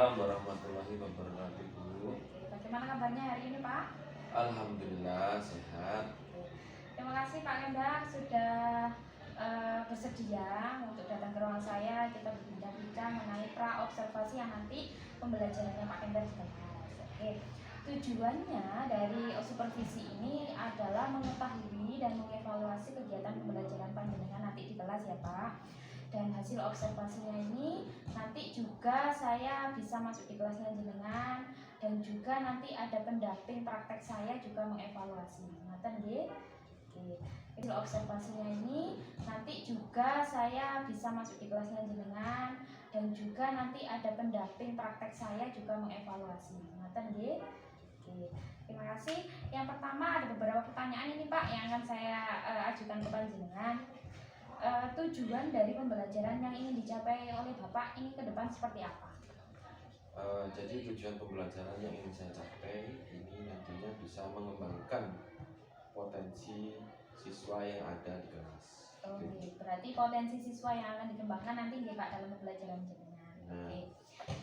Waalaikumsalam warahmatullahi wabarakatuh. Bagaimana kabarnya hari ini, Pak? Alhamdulillah sehat. Terima kasih Pak Kendar sudah bersedia untuk datang ke ruang saya. Kita berbincang-bincang mengenai pra observasi yang nanti pembelajarannya Pak Kendar di kelas. Oke. Tujuannya dari supervisi ini adalah mengetahui dan mengevaluasi kegiatan pembelajaran panjenengan nanti di kelas ya Pak. Dan hasil observasinya ini nanti juga saya bisa masuk di kelasnya jenengan, dan juga nanti ada pendamping praktek saya juga mengevaluasi. Ngoten nggih? Oke. Hasil observasinya ini nanti juga saya bisa masuk di kelasnya jenengan, dan juga nanti ada pendamping praktek saya juga mengevaluasi. Ngoten nggih? Oke. Terima kasih. Yang pertama ada beberapa pertanyaan ini Pak yang akan saya ajukan ke panjenengan. Tujuan dari pembelajaran yang ingin dicapai oleh Bapak ini ke depan seperti apa? Jadi tujuan pembelajaran yang ingin saya capai ini nantinya bisa mengembangkan potensi siswa yang ada di kelas. Oke, berarti potensi siswa yang akan dikembangkan nanti nggih Pak dalam pembelajaran jenengan. Oke.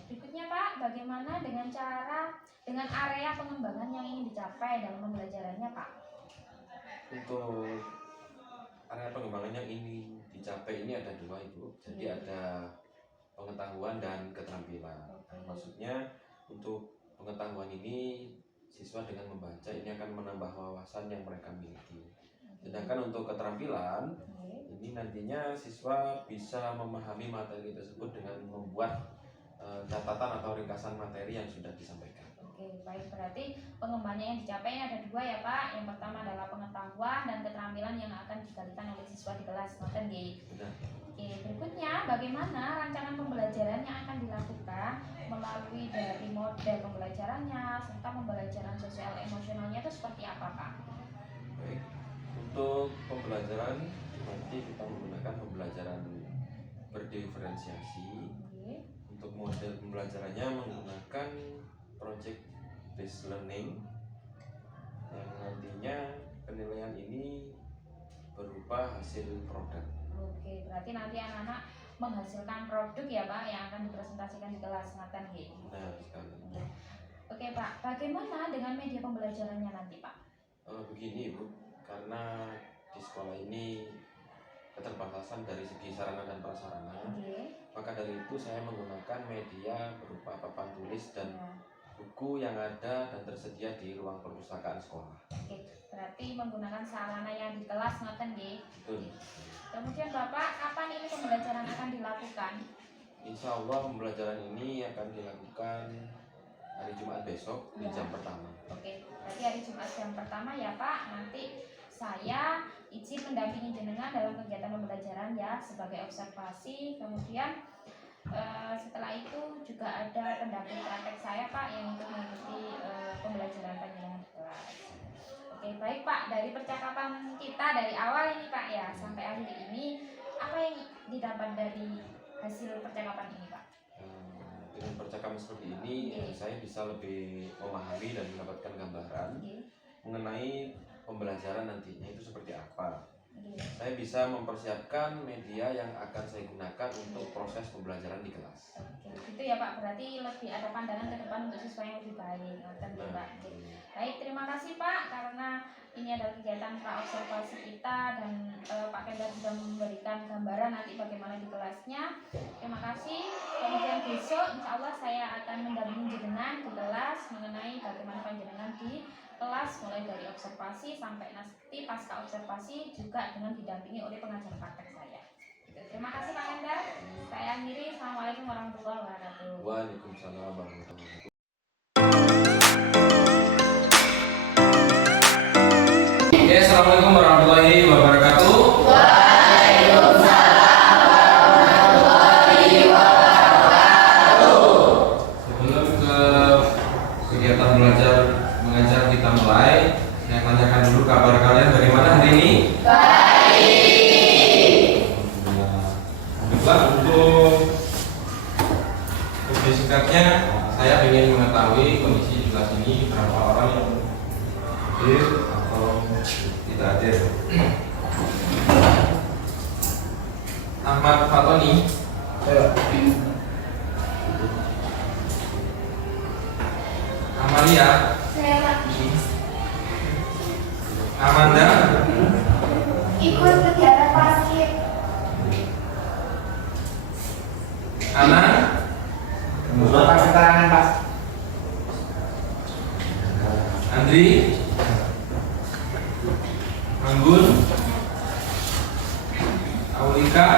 Berikutnya Pak, bagaimana dengan area pengembangan yang ingin dicapai dalam pembelajarannya Pak? Untuk area pengembangan yang ingin dicapai ini ada dua Ibu. Jadi ada pengetahuan dan keterampilan. Maksudnya untuk pengetahuan ini siswa dengan membaca ini akan menambah wawasan yang mereka miliki. Sedangkan untuk keterampilan ini nantinya siswa bisa memahami materi tersebut dengan membuat catatan atau ringkasan materi yang sudah disampaikan. Oke, baik, berarti pengembangan yang dicapai ada dua ya Pak. Yang pertama adalah pengetahuan dan keterampilan yang akan digalikan oleh siswa di kelas. Ngoten nggih. Oke, berikutnya bagaimana rancangan pembelajaran yang akan dilakukan melalui dari model pembelajarannya serta pembelajaran sosial emosionalnya itu seperti apa Pak? Baik, untuk pembelajaran nanti kita menggunakan pembelajaran berdiferensiasi. Untuk model pembelajarannya menggunakan project based learning yang nantinya penilaian ini berupa hasil produk. Oke, berarti nanti anak-anak menghasilkan produk ya Pak yang akan dipresentasikan di kelas ngaten nggih. Nah, sekali. Oke Pak, bagaimana dengan media pembelajarannya nanti Pak? Begini Bu, karena di sekolah ini keterbatasan dari segi sarana dan prasarana, maka dari itu saya menggunakan media berupa papan tulis dan buku yang ada dan tersedia di ruang perpustakaan sekolah. Oke, berarti menggunakan sarana yang di kelas ngoten nggih. Betul. Kemudian Bapak, kapan ini pembelajaran akan dilakukan? Insya Allah pembelajaran ini akan dilakukan hari Jumat besok di jam pertama. Oke, berarti hari Jumat jam pertama ya Pak. Nanti saya izin mendampingi jenengan dalam kegiatan pembelajaran ya sebagai observasi. Kemudian setelah itu juga ada pendamping praktek saya Pak yang untuk mengikuti pembelajaran panjenengan di kelas. Oke, baik Pak, dari percakapan kita dari awal ini Pak ya sampai akhir ini, apa yang didapat dari hasil percakapan ini Pak? Dengan percakapan seperti ini saya bisa lebih memahami dan mendapatkan gambaran mengenai pembelajaran nantinya itu seperti apa. Saya bisa mempersiapkan media yang akan saya gunakan untuk proses pembelajaran di kelas. Oke, gitu ya Pak. Berarti lebih ada pandangan ke depan untuk siswa yang lebih baik. Pak. Baik, terima kasih Pak karena ini adalah kegiatan pra observasi kita dan Pak Kendar sudah memberikan gambaran nanti bagaimana di kelasnya. Terima kasih. Kemudian besok insya Allah saya akan mendampingi jenengan di kelas mengenai bagaimana panjenengan di kelas mulai dari observasi sampai nanti pasca observasi juga dengan didampingi oleh pengajar praktek saya. Terima kasih Pak Kendar. Saya akhiri. Assalamualaikum warahmatullahi wabarakatuh. Waalaikumsalam warahmatullahi wabarakatuh. Assalamualaikum warahmatullahi wabarakatuh. Waalaikumsalam warahmatullahi wabarakatuh. Sebelum ke kegiatan belajar mengajar kita mulai, saya tanyakan dulu kabar kalian bagaimana hari ini? Baik. Baiklah, untuk lebih singkatnya saya ingin mengetahui kondisi di kelas ini berapa orang yang hadir atau tidak hadir. Ahmad Fatoni. Amalia, Saya Pak. Amanda, Ikut kegiatan pasif. Ana, Bapak keterangan Pak. Andri, Anggun, Aulika,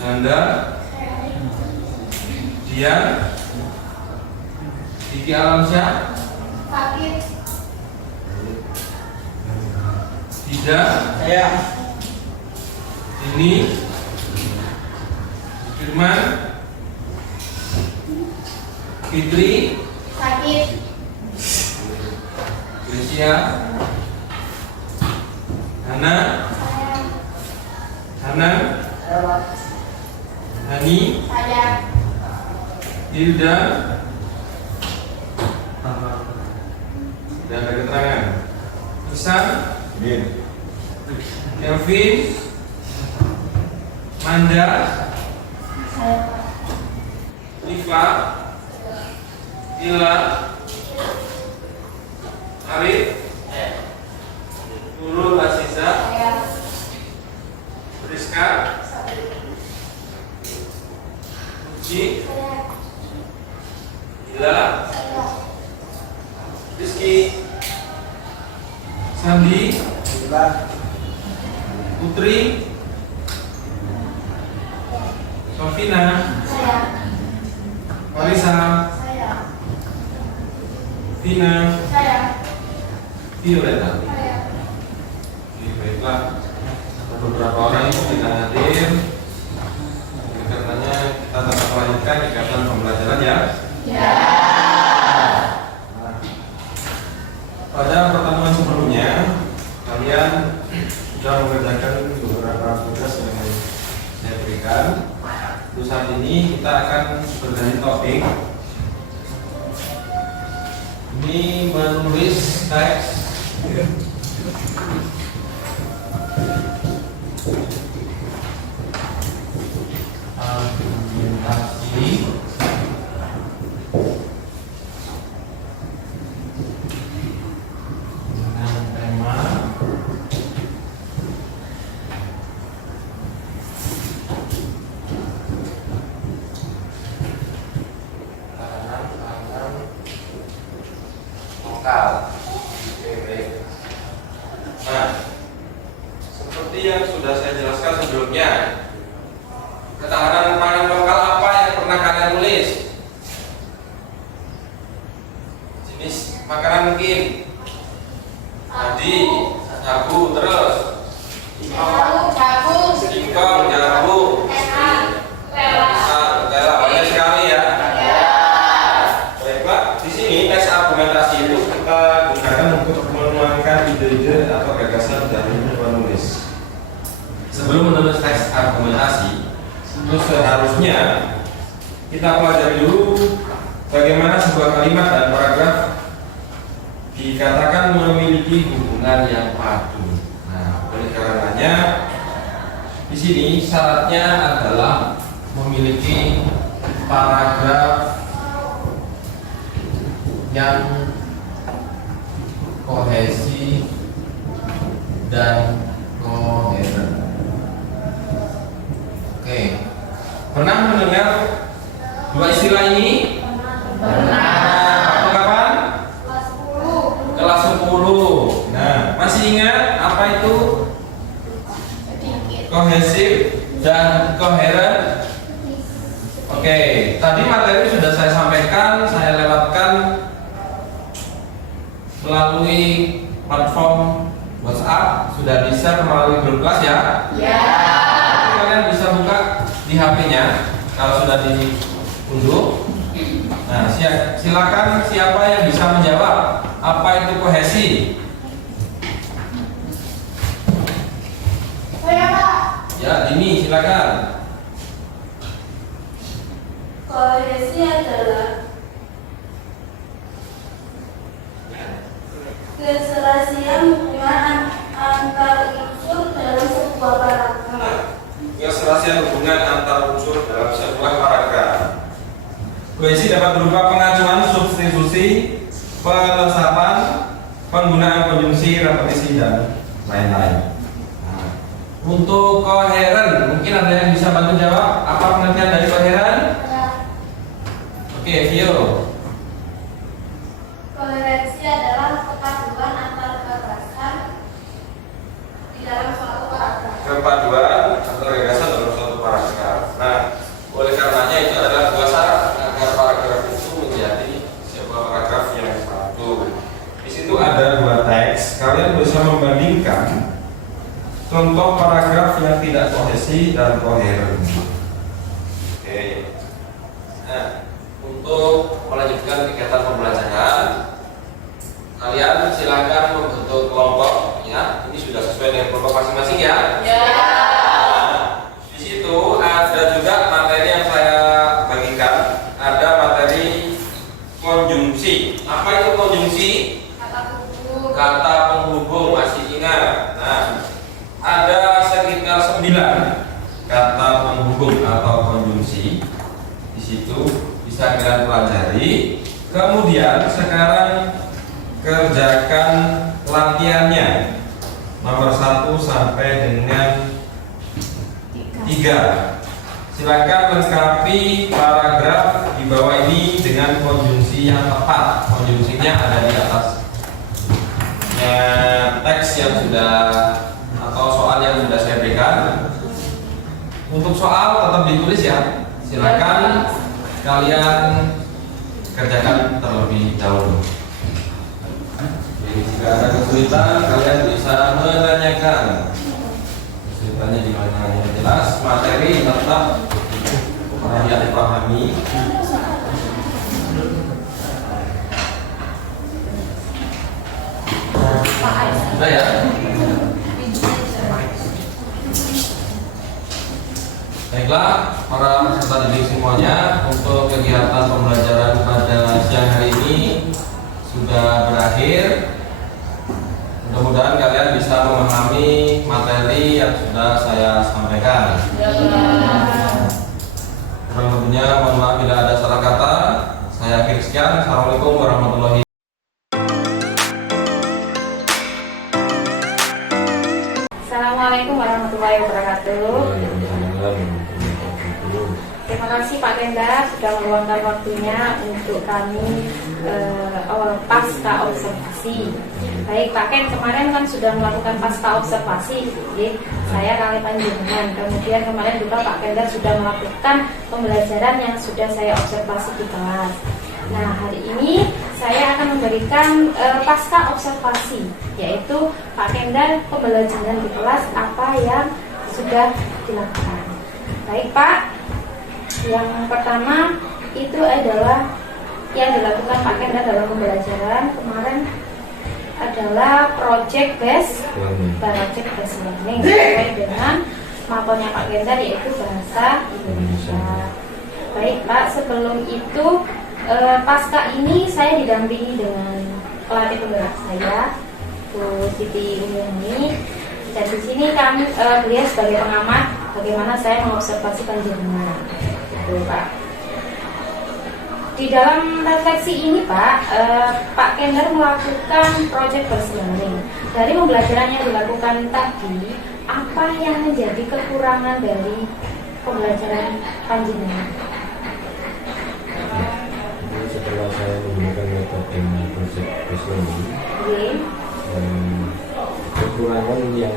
Nanda, Dian, Diki Alamsyah, Sakit. Dida, Saya. Dini, Firman, Fitri, Sakit. Grecia, Hana, Saya. Hanan, Hani, Saya. Hilda, dan ada keterangan Ihsan, Kelvin, Manda, Saya Pak. Iva, Ila, Arif, Nurul Aziza, Saya. Rizka, Uci, Saya. Ila, Saya. Rizky, Sandi, Putri, Sofina, Saya. Marisa, Saya. Vina, Saya. Violeta. Saya. Jadi baiklah, beberapa orang itu tidak hadir. Oleh karenanya kita tetap melanjutkan kegiatan pembelajaran ya. Ya. Nah, pada pertemuan sebelumnya kalian sudah mengerjakan beberapa tugas yang saya berikan. Untuk saat ini kita akan berganti topik. Ini menulis teks argumentasi dengan tema tanam lokal. Oke, baik. Nah, seperti yang sudah saya jelaskan sebelumnya, ketahanan pangan lokal apa yang pernah kalian tulis? Jenis makanan mungkin tadi sagu, terus Tahu, jagung. singkong, jagung, Enak. Lewat. tela, banyak sekali ya. Ya. Baiklah, di sini teks argumentasi itu kita gunakan untuk menuangkan ide-ide atau gagasan dari penulis. Sebelum menulis teks argumentasi, itu seharusnya kita pelajari dulu bagaimana sebuah kalimat dan paragraf dikatakan memiliki hubungan yang padu. Nah, oleh karenanya di sini syaratnya adalah memiliki paragraf yang kohesi dan koheren. Oke, pernah mendengar dua istilah ini? Waktu kapan? Kelas 10. Kelas 10. Nah, masih ingat apa itu Sedikit. kohesif dan koheren? Oke, tadi materi sudah saya sampaikan, saya lewatkan melalui platform WhatsApp, sudah di-share melalui grup kelas ya. Ya. Kalian bisa buka di HP-nya kalau sudah diunduh. Nah, silakan siapa yang bisa menjawab apa itu kohesi? Saya Pak. Ya, Dini silakan. Kohesi adalah keserasian hubungan antar unsur dalam sebuah paragraf. Keserasian hubungan antar unsur dalam sebuah paragraf. Kohesi dapat berupa pengacuan, substitusi, pelesapan, penggunaan konjungsi, repetisi, dan lain-lain. Nah, untuk koheren, mungkin ada yang bisa bantu jawab apa pengertian dari koheren? Oke, Vio. Koherensi adalah kepaduan antar gagasan di dalam suatu paragraf. Kepaduan atau gagasan dalam suatu paragraf. Nah, oleh karenanya itu adalah dua syarat agar paragraf itu menjadi sebuah paragraf yang satu. Di situ ada dua teks. Kalian bisa membandingkan contoh paragraf yang tidak kohesi dan koheren. Oke. Nah, untuk melanjutkan kegiatan pembelajaran, kalian silakan membentuk kelompok. Ya, ini sudah sesuai dengan kelompok masing-masing ya. Ya. Di situ ada juga materi yang saya bagikan. Ada materi konjungsi. Apa itu konjungsi? Kata penghubung, masih ingat. Nah, ada sekitar 9 kata penghubung atau konjungsi. Di situ bisa kalian pelajari. Kemudian sekarang kerjakan latihannya nomor 1 sampai dengan 3. Silakan lengkapi paragraf di bawah ini dengan konjungsi yang tepat. Konjungsinya ada di atas teks yang sudah atau soal yang sudah saya berikan. Untuk soal tetap ditulis ya. Silakan kalian kerjakan terlebih dahulu. Jadi, jika ada kesulitan kalian bisa menanyakan. Kesulitannya di mana yang jelas materi tetap kalian pahami. Sudah ya. Baiklah, para peserta didik semuanya, untuk kegiatan pembelajaran pada siang hari ini sudah berakhir. Mudah-mudahan kalian bisa memahami materi yang sudah saya sampaikan. Kurang lebihnya mohon maaf bila ada salah kata. Saya akhiri sekian. Assalamualaikum warahmatullahi wabarakatuh. Assalamualaikum warahmatullahi wabarakatuh. Terima kasih Pak Kenda sudah meluangkan waktunya untuk kami pasca observasi. Baik Pak Ken, kemarin kan sudah melakukan pasca observasi, saya kali panjenengan. Kemudian kemarin juga Pak Kenda sudah melakukan pembelajaran yang sudah saya observasi di kelas. Nah, hari ini saya akan memberikan pasca observasi, yaitu Pak Kenda pembelajaran di kelas apa yang sudah dilakukan. Baik Pak, yang pertama itu adalah yang dilakukan Pak Kenda dalam pembelajaran kemarin adalah project based learning sesuai dengan mapornya Pak Kenda, yaitu bahasa Indonesia. Baik Pak, sebelum itu pasca ini saya didampingi dengan pelatih penggerak saya, Bu Siti Umumi. Dan di sini kami beliau sebagai pengamat bagaimana saya mengobservasi panjenengan. Gitu, Pak. Di dalam refleksi ini Pak, Pak Kender melakukan project based learning. Dari pembelajaran yang dilakukan tadi, apa yang menjadi kekurangan dari pembelajaran panjenengan? Setelah saya menggunakan metode project based learning, kekurangan yang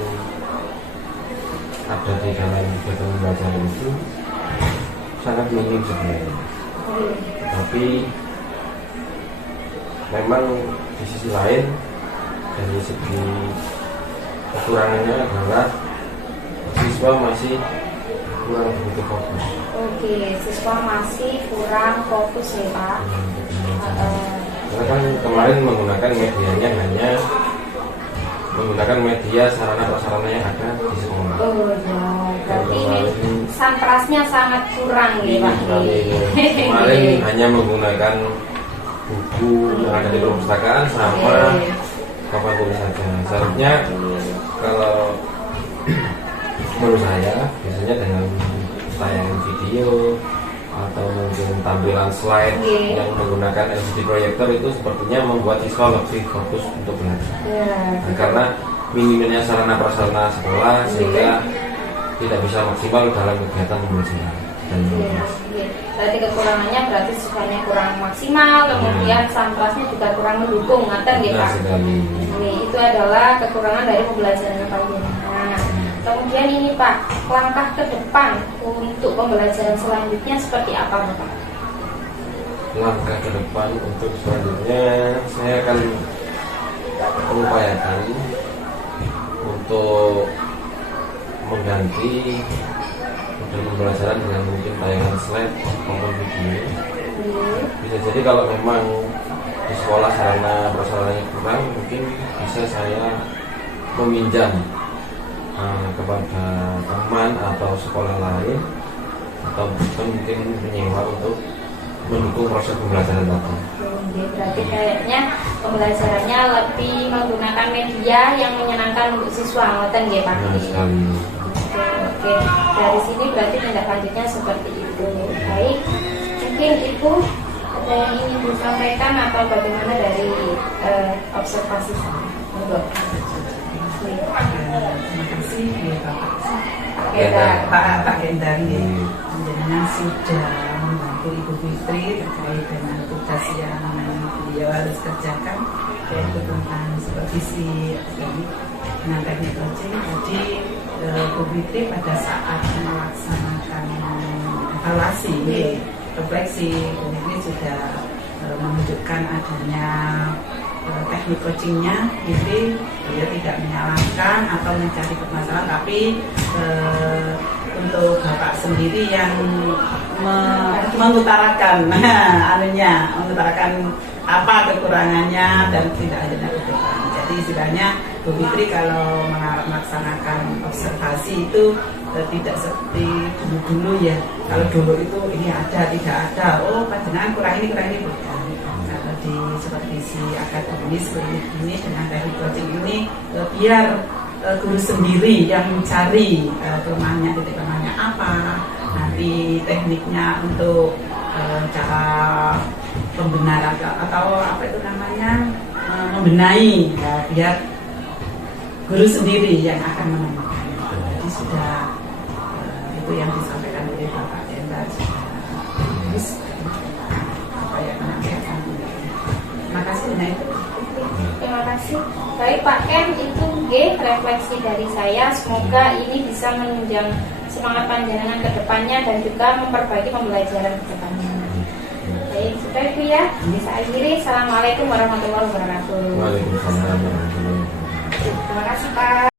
ada di dalam kegiatan pembelajaran itu sangat minim sebenarnya. Tapi memang di sisi lain dari segi kekurangannya adalah siswa masih kurang begitu fokus. Oke, siswa masih kurang fokus ya Pak. Karena kan kemarin menggunakan medianya hanya menggunakan media sarana-prasarana yang ada di sekolah. Oh ya, berarti ini santrasnya sangat kurang ya Pak. Kemarin hanya menggunakan buku yang ada di perpustakaan sama papan tulis saja. Seharusnya kalau menurut saya biasanya dengan tayangan video atau mungkin tampilan slide Oke. yang menggunakan LCD proyektor itu sepertinya membuat siswa lebih fokus untuk belajar. Ya. Nah, karena minimnya sarana prasarana sekolah sehingga tidak bisa maksimal dalam kegiatan pembelajaran dan Iya, iya. Berarti kekurangannya berarti siswanya kurang maksimal, kemudian samplasnya juga kurang mendukung, ngaten nggih benar Pak. sekali. Ini itu adalah kekurangan dari pembelajaran panjenengan. Kemudian ini Pak, langkah ke depan untuk pembelajaran selanjutnya seperti apa Pak? Langkah ke depan untuk selanjutnya saya akan mengupayakan untuk mengganti model pembelajaran dengan mungkin tayangan slide maupun video. Bisa jadi kalau memang di sekolah sarana prasarananya kurang, mungkin bisa saya meminjam kepada teman atau sekolah lain atau mungkin menyewa untuk mendukung proses pembelajaran tadi. Berarti kayaknya pembelajarannya lebih menggunakan media yang menyenangkan untuk siswa, ngoten nggih Pak? Benar sekali. Oke, dari sini berarti tindak lanjutnya seperti itu. Baik, mungkin Ibu ada yang ingin disampaikan atau bagaimana dari observasi saya? Monggo. Terima kasih ya Bapak. Oke, Pak Gendar jenengan sudah membantu Ibu Fitri terkait dengan tugas yang beliau harus kerjakan, yaitu tentang supervisi akademik dengan teknik coaching. Jadi Bu Fitri pada saat melaksanakan evaluasi refleksi, Bu Fitri sudah menunjukkan adanya teknik coachingnya. Jadi dia tidak menyalahkan atau mencari permasalahan, tapi untuk Bapak sendiri yang mengutarakan mengutarakan apa kekurangannya dan tidak adanya kekurangan. Jadi istilahnya Bu Fitri kalau melaksanakan observasi itu tidak seperti dulu ya. Kalau dulu itu ini ada tidak ada, oh panjenengan kurang ini bukan. Kalau di supervisi akademis seperti ini dengan teknik coaching ini biar guru sendiri yang mencari kelemahannya, titik lemahnya apa, nanti tekniknya untuk cara pembenaran atau apa itu namanya membenahi, ya, biar guru sendiri yang akan menemukan. Jadi sudah itu yang disampaikan oleh Bapak Jenderal supaya menyampaikan. Terima kasih. Nah itu. terima kasih. Baik Pak Ken, itu refleksi dari saya. Semoga ini bisa menunjang semangat panjenengan ke depannya dan juga memperbaiki pembelajaran ke depannya. Baik, sudah itu ya. Bisa akhiri. Assalamualaikum warahmatullahi wabarakatuh. Waalaikumsalam warahmatullahi wabarakatuh. Terima kasih Pak.